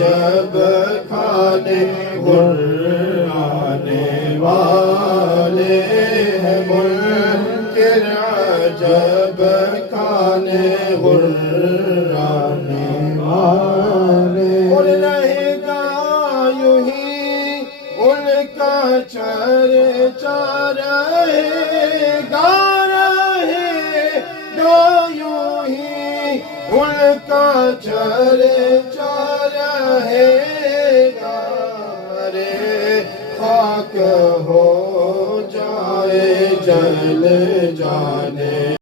عجب کھانے غر آنے والے ہیں، منکر عجب کھانے غر آنے والے، اور رہے گا یوں ہی ان کا چرچا، رہے گا یوں ہی ان کا چرچا رہے گا، رے خاک ہو جائے جل جانے